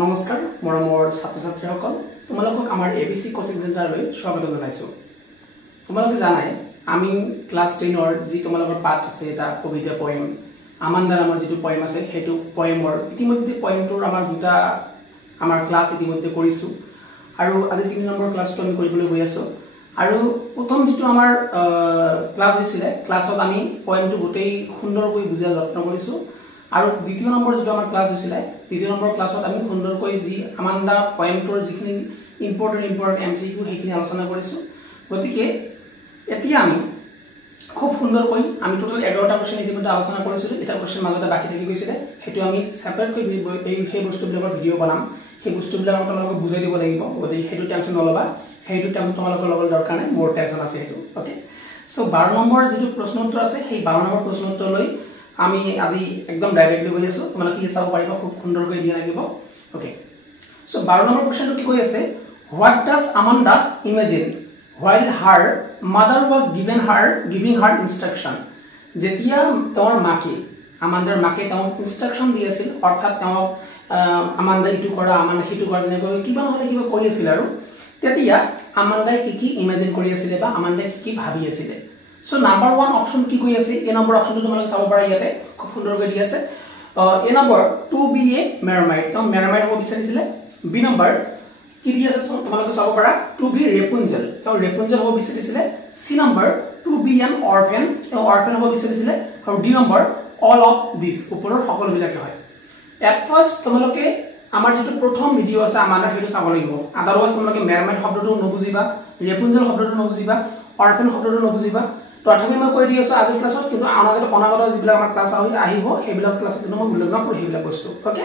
নমস্কাৰ মৰমৰ ছাত্ৰ-ছাত্ৰীসকল তোমালোকক আমাৰ এবিসি কোচিং চেণ্টাৰলৈ স্বাগত জনাইছো। তোমালোকে জানাই আমি ক্লাছ 10 ৰ যি তোমালোকৰ পাঠ আছে এটা কবিতা পয়েম আমান্দা নামৰ যেটো পয়েম আছে হেতু পয়েমৰ ইতিমধ্যে পয়েমটোৰ আমাৰ দুটা আমাৰ ক্লাছ ইতিমধ্যে কৰিছো আৰু আজি 3 নম্বৰ ক্লাছটো আমি কৰিবলৈ গৈ আছো আৰু প্ৰথম যেটো আমাৰ ক্লাছ হৈছিলে ক্লাছত আমি পয়েমটো গোটেই সুন্দৰকৈ বুজা যত্ন কৰিছো আৰু দ্বিতীয় নম্বৰ যেটো আমাৰ ক্লাছ হৈছিলে দ্বিতীয় নম্বৰ ক্লাছত আমি সুন্দৰকৈ যি আমান্দা পয়েমটোৰ যিখিনি ইম্পৰ্টেন্ট এমসিকিউ হেখিনি আলোচনা কৰিছো গতিকে এতিয়া আমি খুব সুন্দৰকৈ আমি টোটাল 11টা কোৱেশ্চন ইতিমধ্যে আলোচনা কৰিছিলো এটা কোৱেশ্চন মাজতে বাকি থাকি গৈছিলে হেতু আমি সেপাৰেটকৈ এই বস্তুবিলাকৰ ভিডিও বনাম সেই বস্তুবিলাক আপোনালোকক বুজাই দিব লাগিব গতিকে হেতু টেনচন নলবা হেতু তোমালোকৰ লগত দৰকাৰ নাই মোৰ টেনচন আছে হেতু ওকে সো 12 নম্বৰ যেটো প্ৰশ্ন উত্তৰ আছে সেই 12 নম্বৰ প্ৰশ্ন উত্তৰলৈ আমি আজি একদম ডাইৰেক্টলি গৈ আছো তোমালোকে কি চাব পাৰিবা খুব সুন্দৰকৈ দিয়া লাগিব ওকে সো 12 নম্বৰ কোৱেশ্চনটো কি কৈ আছে what does আমান্দা imagine while her mother was giving her instruction যেতিয়া তেওঁৰ মাকে আমান্দাৰ মাকে তেওঁ ইনস্ট্ৰাকশন দি আছিল অৰ্থাৎ তেওঁ আমান্দা ইটো কৰা আমান্দা হিটো কৰা নেকৈ কিবা নহলে কিবা কৈ আছিল আৰু তেতিয়া আমান্দাই কি ইমাজিন কৰি আছিল বা আমান্দাই কি ভাবি আছিল সো নাম্বাৰ 1 অপচন কি কৈ আছে এ নম্বৰ অপচনটো তোমালোকে চাব পাৰা ইয়াতে খুব সুন্দৰকৈ দি আছে A number to B A মেৰমাইড তো মেৰমাইড হ'ব বিচাৰিছিল বি নম্বৰ কি দি আছে তোমালোকে চাব পাৰা টু বি ৰেপুঞ্জেল তো ৰেপুঞ্জেল হ'ব বিচাৰিছিল C number to be an orphan তো অৰফেন হ'ব বিচাৰিছিল আৰু D number all of this ওপৰৰ সকলো বিলাকে হয় এট ফাৰ্স্ট তোমালোকে আমাৰ যেটো প্ৰথম ভিডিও আছে আমাৰ হেতু চাব লাগিব আদাৰৱাইজ তোমালোকে মেৰমাইড শব্দটো নবুজিবা ৰেপুঞ্জেল শব্দটো নবুজিবা অৰফেন শব্দটো নবুজিবা তো আমি মই কৈ দি আছো আজি ক্লাছত কিন্তু অনাগত যিবিলাক আমাৰ ক্লাছ আহিব সেইবিলাক ক্লাছত কিন্তু মই উল্লেখ নকৰো সেইবিলাক বস্তু ওকে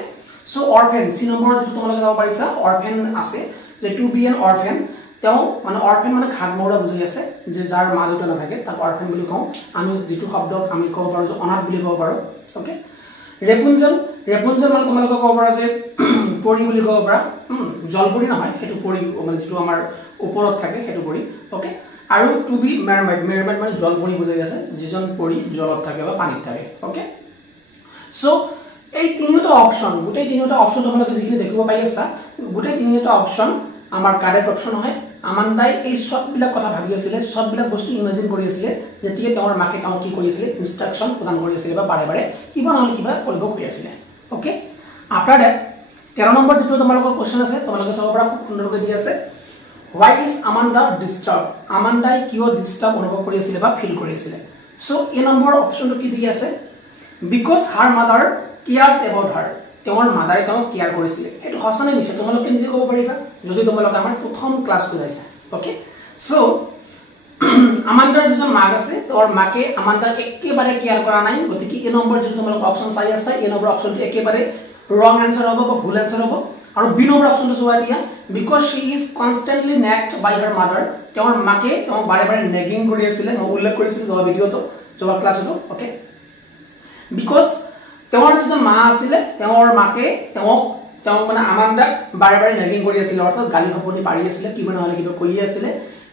সো অৰফেন সি নম্বৰ যেটো তোমালোকে যাব পাৰিছা অৰফেন আছে যে টু বি এন অৰফেন তেও মানে অৰফেন মানে খাটমৰা বুজি আছে যে যাৰ মা দেউতা নাথাকে তাক অৰফেন বুলি কওঁ আমি যেটো শব্দ আমি কব পাৰো যে অনাথ বুলি কব পাৰো ওকে ৰেপুঞ্জেল মানে তোমালোকে কব পাৰা যে পৰি বুলি কব পাৰা জলপৰি নহয় হেতু পৰি মানে যেটো আমাৰ ওপৰত থাকে হেতু পৰি ওকে আৰু টু বি মেৰমাইড মানে জলপৰি বুজাই আছে যিজন পৰি জলত থাকে বা পানীত থাকে ওকে সো এই তিনিটা অপচন গোটেই তিনিটা অপচন তোমালোকে যিখিনি দেখিব পাই আছা গোটেই তিনিটা অপচন আমাৰ কাৰেক্ট অপচন হয় আমান্দাই এই সববিলাক কথা ভাবি আছিল সববিলাক বস্তু ইমাজিন কৰি আছিল যেতিয়া তেওঁৰ মাকে কাম কি কৰি আছিল ইনস্ট্ৰাকশন প্ৰদান কৰি আছিল বা বাৰে কিবা নহলে কিবা কৰিব কৈ আছিল ওকে আফটাৰ দ্যাট 13 নম্বৰ যেটো তোমালোকৰ কোৱেশ্চন আছে তোমালোকে চাব পৰা খুব সুন্দৰকৈ দি আছে why is amanda disturbed amandai কিয় ডিস্টাৰ্ব অনুভৱ কৰি আছিল বা ফিল কৰি আছিল সো এই নম্বৰ অপচনটো কি দি আছে because her mother cares about her তেওঁৰ মাদাৰে তেওঁ কেয়াৰ কৰিছিল এটো হসনে মিছে তোমালোকে নিজে ক'ব পাৰিবা যদি তোমালোকে আমাৰ প্ৰথম ক্লাছ কৰিছা ওকে সো আমান্দাৰ যিজন মাক আছে তেওঁৰ মাকে আমান্দাক একেবাৰে কেয়াৰ কৰা নাই গতিকে এই নম্বৰ যদি তোমালোকে অপচন চাই আছে এই নম্বৰ অপচনটো একেবাৰে ৰং আনসাৰ হ'ব বা ভুল আনসাৰ হ'ব আৰু বি নম্বৰ অপচনটো চোৱা দিয়া because she is constantly nagged by her mother তেওঁৰ মাকে তেওঁ বাৰে নেগিং কৰি আছিল মই উল্লেখ কৰিছিল যোৱা ভিডিওটো যোৱা ক্লাছটো ওকে because তেওঁৰ যিজন মা আছিল তেওঁৰ মাকে তেওঁ মানে আমান্দাক বাৰে নেগিং কৰি আছিল অৰ্থাৎ গালি হপনি পাৰি আছিল কিবা নহলে কিবা কৈ আছিল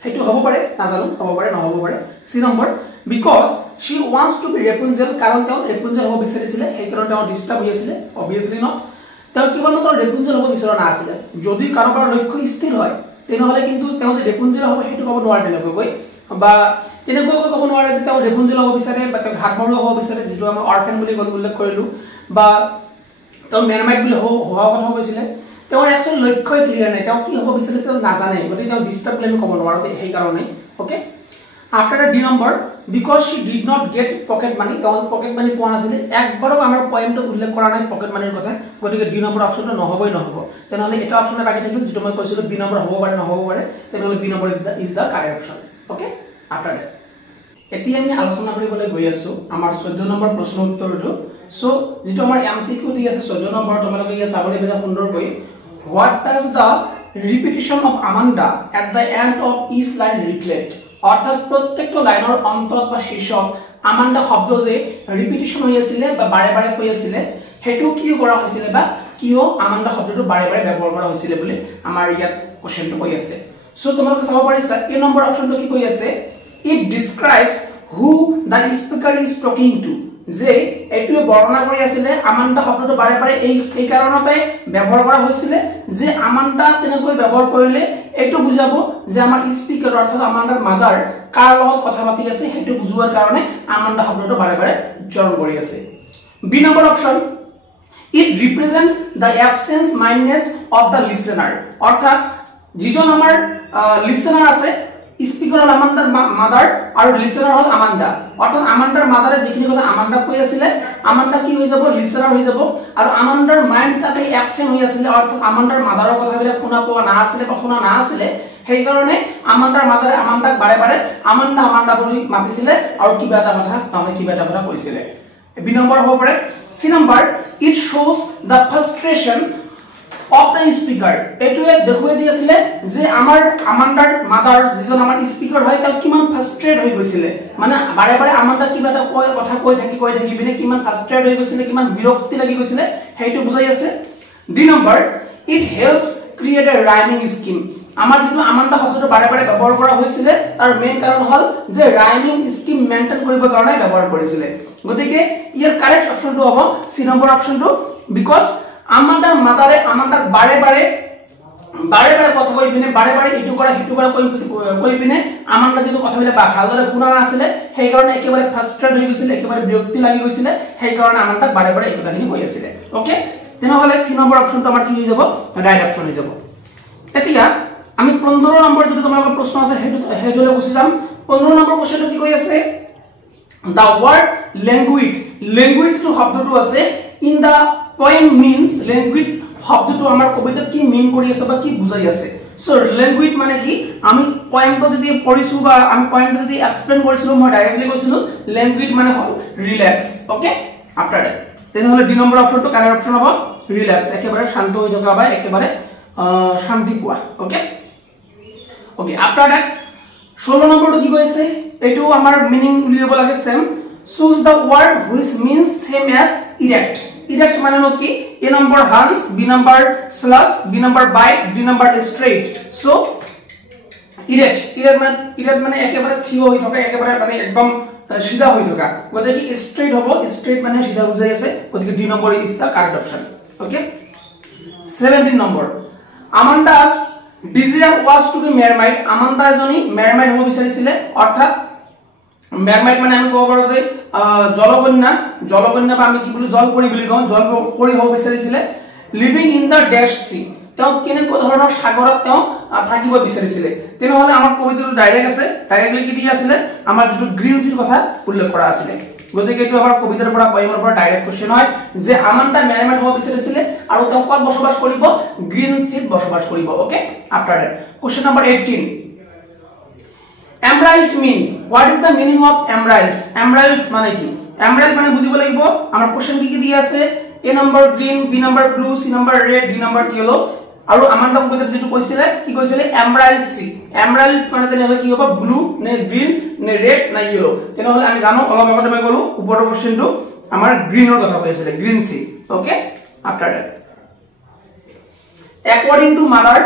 হেতু হ'ব পাৰে নাজানো হ'ব পাৰে নহব পাৰে সি number because she wants to be Rapunzel কাৰণ তেওঁ ৰেপুঞ্জেল হ'ব বিচাৰিছিল সেই কাৰণ তেওঁ ডিস্টাৰ্ব হৈ আছিল obviously not তেওঁ কিবা মাত্ৰ ৰেপুঞ্জেল হ'ব বিচাৰা না আছিল যদি কাৰোবাৰ লক্ষ্য স্থিৰ হয় তেনেহলে কিন্তু তেওঁ যে ৰেপুঞ্জেল হ'ব হেতু ক'ব নোৱাৰে তেনেকৈ বা তেনেকৈ ক'ব নোৱাৰে যে তেওঁ ৰেপুঞ্জেল হ'ব বিচাৰে বা তেওঁ ঘাটমৰুৱা হ'ব বিচাৰে যেটো আমি অৰফেন বুলি উল্লেখ কৰিলো বা তেওঁ মেৰমাইড বুলি হোৱা কথা কৈছিল তেওঁৰ একচুৱেলি লক্ষ্য ক্লিয়াৰ নাই তেওঁ কি হ'ব বিচাৰে তেওঁ নাজানে গতিকে তেওঁ ডিস্টাৰ্ব বুলি ক'ব নোৱাৰে সেই কাৰণে okay after D number because she did not get pocket money তেওঁ পকেট মানি পোৱা নাছিল একবাৰও আমাৰ পয়েমটো উল্লেখ কৰা নাই পকেট মানিৰ কথা গতিকে ডি নম্বৰ অপচনটো নহবই নহব তেনেহলে এটা অপচনে বাকি থাকিল যেটো মই কৈছিলো বি নম্বৰ হ'ব পাৰে নহব পাৰে তেনেহলে B number is the correct option okay after that এতিয়া আমি আলোচনা কৰিবলৈ গৈ আছো আমাৰ 14 নম্বৰ প্ৰশ্ন উত্তৰটো সো যেটো আমাৰ এমসিকিউ দি আছে 14 নম্বৰ তোমালোকে ইয়া চাবলৈ বেজা সুন্দৰকৈ what does the repetition of amanda at the end of each line reflect অর্থাৎ প্রত্যেকটা লাইনৰ অন্তত বা শেষত আমান্ডা শব্দ যে ৰিপিটিশন হৈ আছিল বা বাৰে কৈ আছিল হেতু কি কৰা হৈছিল বা কিয় আমান্ডা শব্দটো বাৰে ব্যৱহাৰ কৰা হৈছিল বুলি আমাৰ ইয়াত কোৱেশ্চনটো কৈ আছে সো তোমালোকে চাব পাৰিছা এই নম্বৰ অপচনটো কি কৈ আছে it describes who the speaker is talking to যে এইটোৱে বৰ্ণনা কৰি আছিল আমান্ডা শব্দটো বাৰে বাৰে এই কাৰণতে ব্যৱহাৰ কৰা হৈছিল যে আমান্ডা তেনেকৈ ব্যৱহাৰ কৰিলে এইটো বুজাব যে আমাৰ স্পিকাৰ অৰ্থাৎ আমান্ডাৰ মাদাৰ কাৰ লগত কথা পাতি আছে সেইটো বুজোৱাৰ কাৰণে আমান্ডা শব্দটো বাৰে বাৰে উচ্চাৰণ কৰি আছে B number option it represent the absence mindedness of the listener অৰ্থাৎ যিজন আমাৰ লিসেনাৰ আছে স্পিকাৰ হল আমান্ডাৰ মাদাৰ আৰু লিসেনাৰ হল আমান্ডা অৰ্থাৎ আমান্ডাৰ মাদাৰে যিখিনি কথা আমান্ডা কৈ আছিল আমান্ডা কি হৈ যাব লিসেনাৰ হৈ যাব আৰু আমান্ডাৰ মাইন্ড তাতে এবসেন্ট হৈ আছিল অৰ্থাৎ আমান্ডাৰ মাদাৰৰ কথাবিলাক শুনা পোৱা না আছিল বা শুনা না আছিল সেই কাৰণে আমান্ডাৰ মাদাৰে আমান্ডাক বাৰে বাৰে আমান্ডা আমান্ডা বুলি মাতিছিল আৰু কিবা এটা কথা নহয় কিবা এটা কথা কৈছিল বি নম্বৰ হ'ব পাৰে সি number it shows the frustration of the speaker এটোৱে দেখুৱাই দি আছিল যে আমাৰ আমান্ডাৰ মাদাৰ যিজন আমাৰ স্পিকাৰ হয় তেওঁ কিমান ফ্ৰাস্ট্ৰেট হৈ গৈছিল মানে বাৰে বাৰে আমান্ডা কিবা এটা কথা কৈ থাকি বিনে কিমান ফ্ৰাস্ট্ৰেট হৈ গৈছিল কিমান বিৰক্তি লাগি গৈছিল হেইটো বুজাই আছে D number it helps create a rhyming scheme আমাৰ যেটো আমান্ডা শব্দটো বাৰে বাৰে ব্যৱহাৰ কৰা হৈছিল তাৰ মেইন কাৰণ হল যে ৰাইমিং স্কিম মেইনটেইন কৰিবৰ কাৰণে ব্যৱহাৰ কৰিছিল গতিকে ইয়াৰ কাৰেক্ট অপচনটো হ'ব সি নম্বৰ অপচনটো বিকজ আমান্ডাৰ মাদাৰে আমান্ডাক বাৰে বাৰে কথা কৈ পিনে বাৰে বাৰে ইটো কৰা হিটো কৰা কৈ পিনে আমান্ডা যেটো কথাবিলাক ভালদৰে শুনা নাছিল সেই কাৰণে একেবাৰে ফ্ৰাস্ট্ৰেট হৈ গৈছিল একেবাৰে বিৰক্তি লাগি গৈছিল সেই কাৰণে আমান্ডাক বাৰে বাৰে এই কথাখিনি কৈ আছিল ওকে তেনেহলে সি নম্বৰ অপচনটো আমাৰ কি হৈ যাব ৰাইট অপচন হৈ যাব এতিয়া আমি 15 নম্বৰ যেটো তোমালোকৰ প্ৰশ্ন আছে হেতুলে গুছি যাম 15 নম্বৰ কোৱেশ্চনটো কি কৈ আছে the word language to শব্দটো আছে in the poem means language শব্দটো আমাৰ কবিতাত কি মিন কৰি আছে বা কি বুজাই আছে সো language মানে কি আমি পয়েমটো যদি পঢ়িছো বা আমি পয়েমটো যদি এক্সপ্লেইন কৰিছিলো মই ডাইৰেক্টলি কৈছিলো language মানে হল ৰিল্যাক্স ওকে আফটাৰ দ্যাট তেনেহলে ডি নম্বৰ অপচনটো কাৰেক্ট অপচন হ'ব ৰিল্যাক্স একেবাৰে শান্ত হৈ থকা বা একেবাৰে শান্তি পোৱা ওকে ওকে আফটাৰ দ্যাট 16 নম্বৰটো কি কৈছে এটো আমাৰ মিনিং উলিয়াব লাগে same choose the word which means same as erect মানে কি এ number hans b number slash b number bite d number straight so erect মানে একেবাৰে থিয় হৈ থকা একেবাৰে মানে একদম সিধা হৈ থকা গতিকে straight হ'ব straight মানে সিধা বুজাই আছে গতিকে d number is the correct option okay 17 number Amanda's desire was to be mermaid Amanda এজনী mermaid হ'ব বিচাৰিছিল অৰ্থাৎ mermaid মানে আমি ক'ব পাৰো যে জলকন্যা বা আমি কি বুলি জলপৰী বুলি কওঁ জলপৰী হ'ব বিচাৰিছিল লিভিং ইন দা ড্যাশ সি তেওঁ কেনেকুৱা ধৰণৰ সাগৰত তেওঁ থাকিব বিচাৰিছিল তেনেহলে আমাৰ কবিতাটো ডাইৰেক্ট আছে ডাইৰেক্টলি কি দিয়া আছিল আমাৰ যেটো গ্ৰীণ সিৰ কথা উল্লেখ কৰা আছিল গতিকে এটো আমাৰ কবিতাৰ পৰা পয়েমৰ পৰা ডাইৰেক্ট কোৱেশ্চন হয় যে আমান্ডা মেৰমেড হ'ব বিচাৰিছিল আৰু তেওঁ কত বসবাস কৰিব গ্ৰীণ সিত বসবাস কৰিব okay after that question number 18 emerald mean what is the meaning of emeralds মানে কি emerald মানে বুজিব লাগিব আমাৰ কোৱেশ্চন কি দিয়া আছে A number green B number blue C number red D number yellow আৰু আমান্ডা কবিতাত যেটো কৈছিল কি কৈছিল emerald মানে তেনেহলে কি হ'ব ব্লু নে গ্ৰীণ নে ৰেড না ইয়েলো তেনেহলে আমি জানো অলপ আগতে মই কলো ওপৰৰ কোৱেশ্চনটো আমাৰ গ্ৰীণৰ কথা কৈছিল green C okay after that according to mother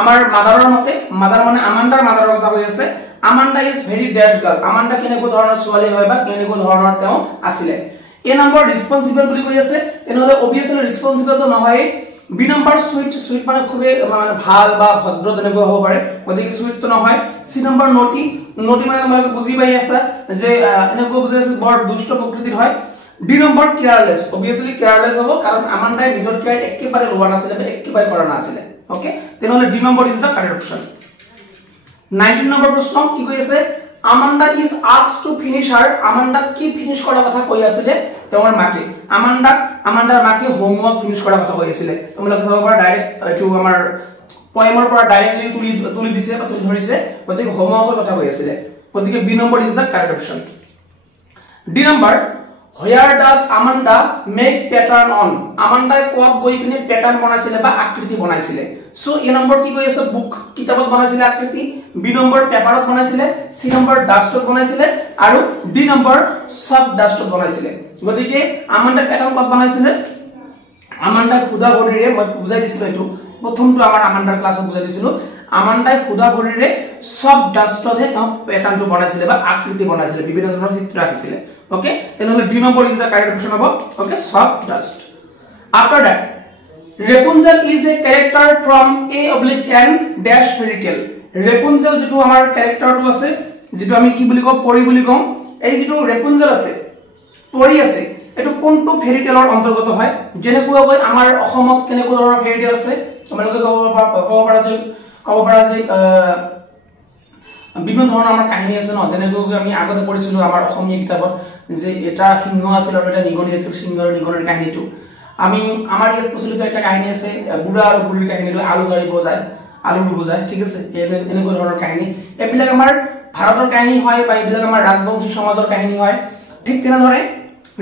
আমাৰ মাদাৰৰ মতে মাদাৰ মানে আমান্ডাৰ মাদাৰৰ কথা কৈ আছে Amanda is very dead girl Amanda কেনেকৈ ধৰণৰ ছোৱালী হয় বা কেনেকৈ ধৰণৰ তেওঁ আছিল এ নম্বৰ ৰেসপন্সিবল বুলি কৈ আছে তেনেহলে অবিয়াসলি ৰেসপন্সিবল তো নহয় বি নম্বৰ সুইট মানে খুব মানে ভাল বা ভদ্ৰ তেনেকৈ হ'ব পাৰে গতিকে সুইট তো নহয় সি নম্বৰ নটি মানে তোমালোকে বুজি পাই আছা যে এনেকৈ বুজি আছে বৰ দুষ্ট প্ৰকৃতিৰ হয় D number careless obviously careless হ'ব কাৰণ আমান্ডাই নিজৰ কেয়াৰ একেবাৰে লোৱা নাছিল বা একেবাৰে কৰা নাছিল ওকে তেনেহলে D number is the correct option 19 number প্ৰশ্ন কি কৈ আছে Amanda is asked to finish her Amanda কি ফিনিশ কৰা কথা কৈ আছিল তেওঁৰ মাকে আমান্ডাৰ মাকে হোমৱৰ্ক ফিনিশ কৰা কথা কৈ আছিল তোমালোকে চাব পাৰা ডাইৰেক্ট এটো আমাৰ পয়েমৰ পৰা ডাইৰেক্টলি তুলি দিছে বা তুলি ধৰিছে গতিকে হোমৱৰ্কৰ কথা কৈ আছিল গতিকে B number is the correct option D number Where does Amanda make pattern on? Amanda কোত গৈ পিনে প্যাটার্ন বনাইছিল বা আকৃতি বনাইছিল সো এ নম্বৰ কি কৈ আছে বুক কিতাবত বনাইছিল আকৃতি বি নম্বৰ পেপাৰত বনাইছিল সি নম্বৰ ডাষ্টত বনাইছিল আৰু ডি নম্বৰ সব ডাষ্টত বনাইছিল গতিকে আমান্ডা প্যাটাৰ্ন কত বনাইছিল আমান্ডা খুদা ভৰিৰে মই বুজাই দিছিল এটো প্ৰথমটো আমাৰ আমান্ডাৰ ক্লাছত বুজাই দিছিল আমান্ডাই খুদা ভৰিৰে সব ডাষ্টতহে তেওঁ প্যাটাৰ্নটো বনাইছিল বা আকৃতি বনাইছিল বিভিন্ন ধৰণৰ চিত্ৰ আঁকিছিল Okay, then B number is the correct option of okay, soft dust. After that, Rapunzel is a character from A/N dash fairy tale. Rapunzel যেটো আমাৰ ক্যাৰেক্টাৰটো আছে যেটো আমি কি বুলি কওঁ পৰী বুলি কওঁ এই যেটো Rapunzel আছে পৰী আছে এটো কোনটো ফেৰী টেলৰ অন্তৰ্গত হয় যেনেকৈ আমাৰ অসমত কেনেকৈ ধৰণৰ ফেৰী টেল আছে তোমালোকে ক'ব পাৰা যে বিভিন্ন ধৰণৰ আমাৰ কাহিনী আছে ন যেনেকৈ আমি আগতে পঢ়িছিলো আমাৰ অসমীয়া কিতাপত যে এটা সিংহ আছিল আৰু এটা নিগনি আছিল সিংহ আৰু নিগনিৰ কাহিনীটো আমি আমাৰ ইয়াত প্ৰচলিত এটা কাহিনী আছে বুঢ়া আৰু বুঢ়ীৰ কাহিনীটো আলু গাড়ী বজায় আলু বুজায় ঠিক আছে এনেকৈ ধৰণৰ কাহিনী এবিলাক আমাৰ ভাৰতৰ কাহিনী হয় বা এবিলাক আমাৰ ৰাজবংশী সমাজৰ কাহিনী হয় ঠিক তেনেদৰে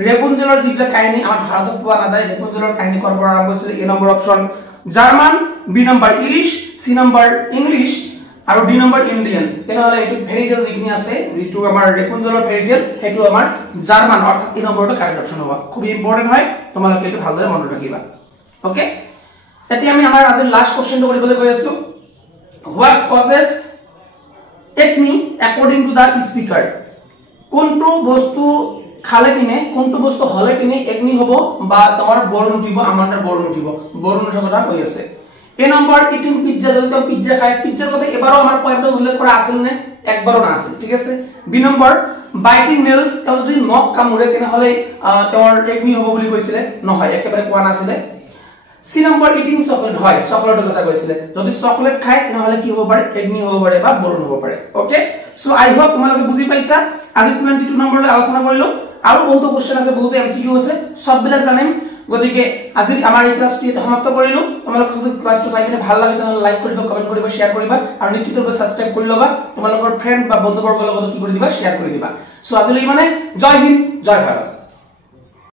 ৰেপুঞ্জেলৰ যিবিলাক কাহিনী আমাৰ ভাৰতত পোৱা নাযায় ৰেপুঞ্জেলৰ কাহিনী কৰ পৰা আৰম্ভ হৈছিল A number option German B number English C number English আৰু ডি নম্বৰ ইণ্ডিয়ান তেনেহলে এটো ফেৰী টেল যিখিনি আছে যেটো আমাৰ ৰেপুঞ্জেলৰ ফেৰী টেল হেতু আমাৰ জাৰ্মান অৰ্থাৎ ই নম্বৰটো কাৰেক্ট অপচন হ'ব খুব ইম্পৰ্টেন্ট হয় তোমালোকে এটো ভালদৰে মনত ৰাখিবা ওকে এতিয়া আমি আমাৰ আজি লাষ্ট কোশ্চেনটো কৰিবলৈ গৈ আছো what causes acne according to the speaker কোনটো বস্তু খালে পিনে কোনটো বস্তু হলে পিনে একনি হ'ব বা তোমাৰ বৰণ উঠিব আমাৰটা বৰণ উঠিব বৰণ উঠাৰ কথা কৈ আছে এ নম্বৰ ইটিং পিজ্জা যদি তুমি পিজ্জা খাই পিজ্জাৰ কথা এবাৰো আমাৰ পয়েন্ট উল্লেখ কৰা আছিল নে একবাৰো না আছিল ঠিক আছে বি নম্বৰ বাইটিং নেলস যদি নখ কামুৰে তেনে হলে তেওঁৰ একনি হ'ব বুলি কৈছিলে নহয় একেবাৰে কোৱা নাছিলে সি নম্বৰ ইটিং চকলেট হয় চকলেটৰ কথা কৈছিলে যদি চকলেট খায় তেনে হলে কি হ'ব পাৰে একনি হ'ব পাৰে বা বৰণ হ'ব পাৰে ওকে সো আই হোপ তোমালোকে বুজি পাইছা আজি 22 নম্বৰলৈ আলোচনা কৰিলো আৰু বহুত কোশ্চেন আছে বহুত এমসিকিউ আছে সববিলাক জানিম গতিকে আজি আমাৰ এই ক্লাছটো এটা সমাপ্ত কৰিলো তোমালোক যদি ক্লাছটো চাই কিনে ভাল লাগে তেনে লাইক কৰিবা কমেন্ট কৰিবা শেয়াৰ কৰিবা আৰু নিশ্চিতভাৱে সাবস্ক্ৰাইব কৰি লবা তোমালোকৰ ফ্ৰেন্ড বা বন্ধুবৰ্গৰ লগত কি কৰি দিবা শেয়াৰ কৰি দিবা সো আজিলৈ মানে জয় হিন্দ জয় ভাৰত